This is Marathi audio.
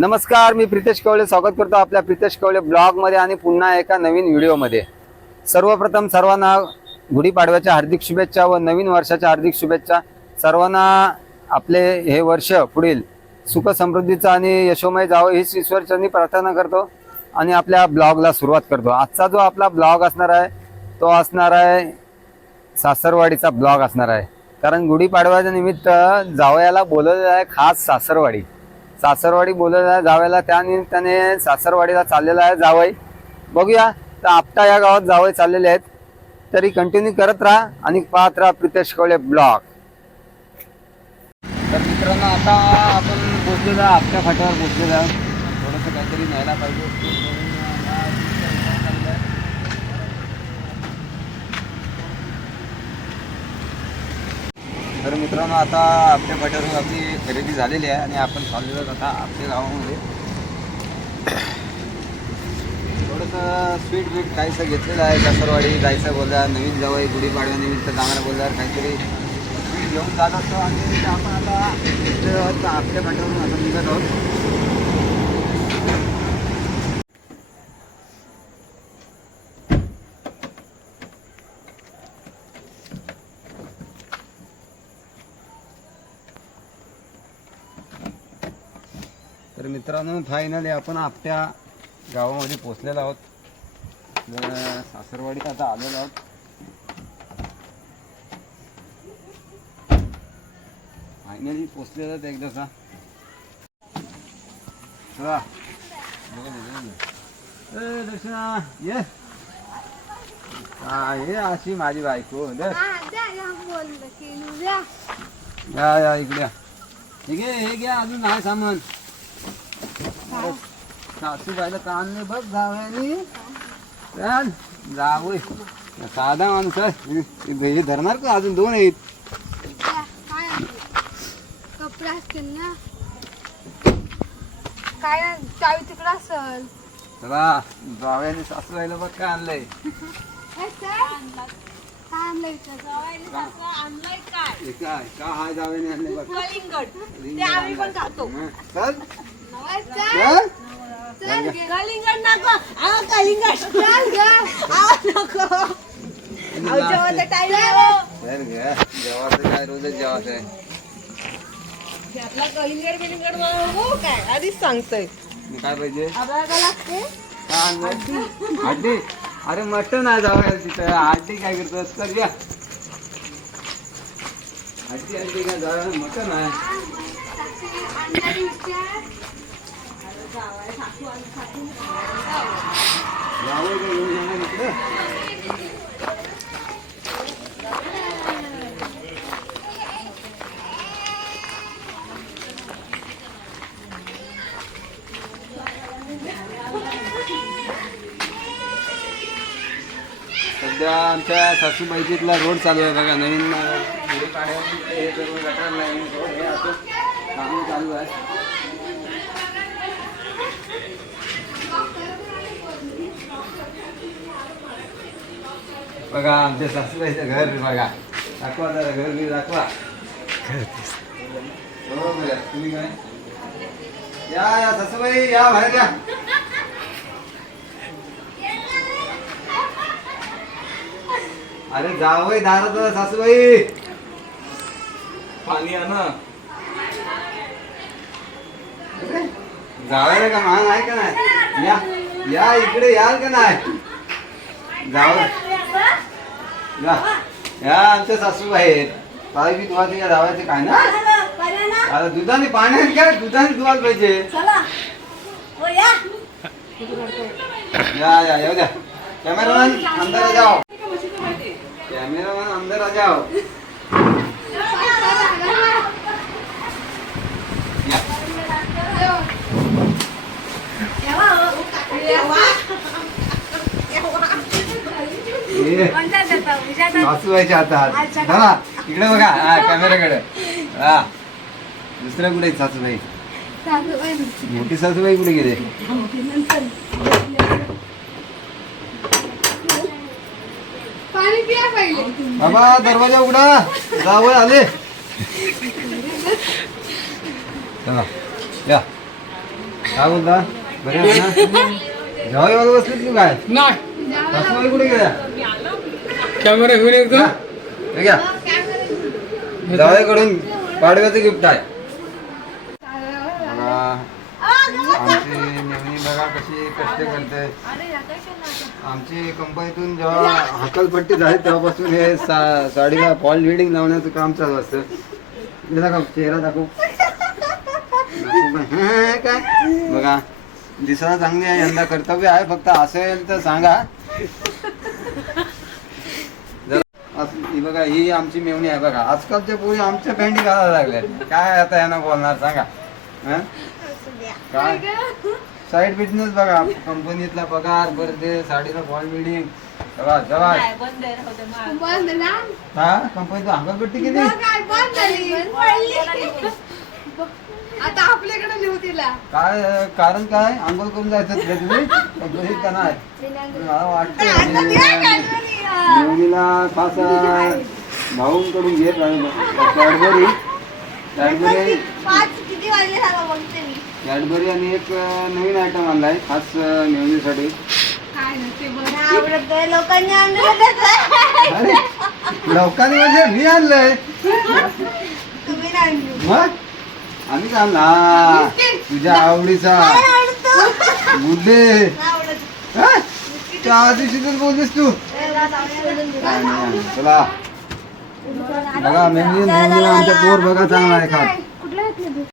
नमस्कार मी प्रितेश कवळे स्वागत करतो आपल्या प्रितेश कवळे ब्लॉगमध्ये आणि पुन्हा एका नवीन व्हिडिओमध्ये सर्वप्रथम सर्वांना गुढीपाडव्याच्या हार्दिक शुभेच्छा व नवीन वर्षाच्या हार्दिक शुभेच्छा. सर्वांना आपले हे वर्ष पुढील सुख समृद्धीचं आणि यशोमय जावं हीच ईश्वरचरणी प्रार्थना करतो आणि आपल्या ब्लॉगला सुरुवात करतो. आजचा जो आपला ब्लॉग असणार आहे तो असणार आहे सासरवाडीचा ब्लॉग असणार आहे. कारण गुढीपाडव्याच्या निमित्त जावयाला बोलवलेलं आहे खास सासरवाडी. सासरवाडी बोलत आहे जावयाला. त्या निमित्ताने सासरवाडीला चाललेला आहे जावई. बघूया. तर आपटा या गावात जावई चाललेले आहेत. तरी कंटिन्यू करत राहा आणि पाहत राहा प्रितेश कवळे ब्लॉग. तर मित्रांनो आता आपण पोचलेलो आहे. आपट्या फाट्यावर पोचलेलो थोडंसं काहीतरी न्यायला पाहिजे. मित्रांनो आता आपल्या फाट्यावर आपली खरेदी झालेली आहे आणि आपण चाललेलो आता आपल्या गावामध्ये. थोडंसं स्वीट बीट काहीसं घेतलेलं आहे कासरवाडी जायचं बोलला नवीन जवळ गुढीपाडव्यानिमित्त चांगलं बोलल्यावर काहीतरी स्वीट घेऊन जात असतो आणि आपण आता आपल्या फाट्यावरून आता निघत आहोत. तर मित्रांनो फायनली आपण आपल्या गावामध्ये पोचलेलो आहोत. तर सासरवाडीत आता आलेलो आहोत. फायनली पोचलेलो आहोत एकदाचा चला. दर्शना ये. हा ये अशी माझी बायको. दर या या इकडे. ठीक आहे हे घ्या अजून नाही सामान. सासू बायला कान नाही बघ जावयानी. जावय साधा माणूस आहे. हे धरणार का अजून दोन आहेत? कपडे असतील ना. काय चावी तिकडं असल? चला जावयाने सासू बायला बघ काय आणलंय. काय? काय? काय? का हाय जावयाने आणलंय बघ. ते आम्ही पण खातो. कलिंगड नको कलिंगड चल ग. नको टाइम जेवायचं काय रोजच जेवायचं आहे आपला कलिंगड बिलिंगड काय आधीच सांगतोय काय पाहिजे आपल्याला लागते हड्डी अरे मटण आहे जाऊया तिथं हड्डी काय करतो कर घ्या हड्डी हड्डी काय जावयाला मटण आहे सध्या आमच्या सासू सासूबाईजीतला रोड चालू आहे बघा नवीन चालू चालू आहे बघा आमच्या सासूबाईचं घर बघा. दाखवा जरा घर घरी दाखवा. हो बघा तुम्ही काय? या या सासूबाई या बाहेर या. अरे जावई दारात सासूबाई. पाणी आण जावायला का मान आहे का नाही? या या इकडे याल का नाही? जाव या या आमच्या सासू आहेत. पाय बी धुवायचे या जावायचे काय ना? आता दुधाने पाण्याने काय दुधाने धुवायला पाहिजे. या या येऊ द्या. कॅमेरामॅन अंदर आ जाओ. कॅमेरामॅन अंदर आ सासूबाईच्या हातात धरा इकडे बघा. हा कॅमेराकडे. हा. दुसऱ्या कुठे आहेत सासूबाई? सासूबाई. मोठी सासूबाई कुठे गेले? पाणी पिया पहिले. बाबा दरवाजा उघडा. जावं आले. चला या. काय बोलता? बरे बघ बसलीत तू काय? नाही. सासूबाई कुठे गेल्या? कॅमेरा घेऊन येतो हे घ्या. जावईकडून पाडव्याचं गिफ्ट आहे. आमची नेहमी बघा कशी कष्ट करते. आमची कंपनीतून जेव्हा हकलपट्टी झाली तेव्हापासून हे सा साडीला फॉल बिल्डिंग लावण्याचं काम चालू असतं. दाखव चेहरा दाखव. काय? बघा. दिसायला चांगली आहे यंदा कर्तव्य आहे फक्त असेल तर सांगा. ही बघा ही आमची मेवणी आहे बघा. आजकालच्या पोरी आमच्या पॅन्टी घालायला लागल्या काय आता यांना बोलणार सांगा? हं? काय? साईड बिझनेस बघा. कंपनीतला पगार बर्थडे साडीला फॉल बिल्डिंग बघा जवा बंद आहे राहू दे मग. बंद ना? हा? कंपनीत अंगलपट्टी किती मग काय बंद झाली पडली. आता आपल्याकडे नेऊ तिला. काय कारण काय? आंघोळ करून जायचं तुम्ही? कंपनीत का नाही? मला वाटतं मेवणीला खास भाऊंकडून घेत आहे कॅडबरी कॅडबरी पाच कॅडबरी आणि एक नवीन आयटम खास काय नसते बरं. आवडत लोकांनी आणलं म्हणजे मी आणलंय. तुम्ही नाही आणलं. मग? आम्हीच आणला. तुझ्या आवडीचा. गुड्डे हा? त्या दिवशी तर बोललीस तू. आणलं. चला. बघा मेहंदी मेहंदी आमच्या पोर बघा चांगला आहे खात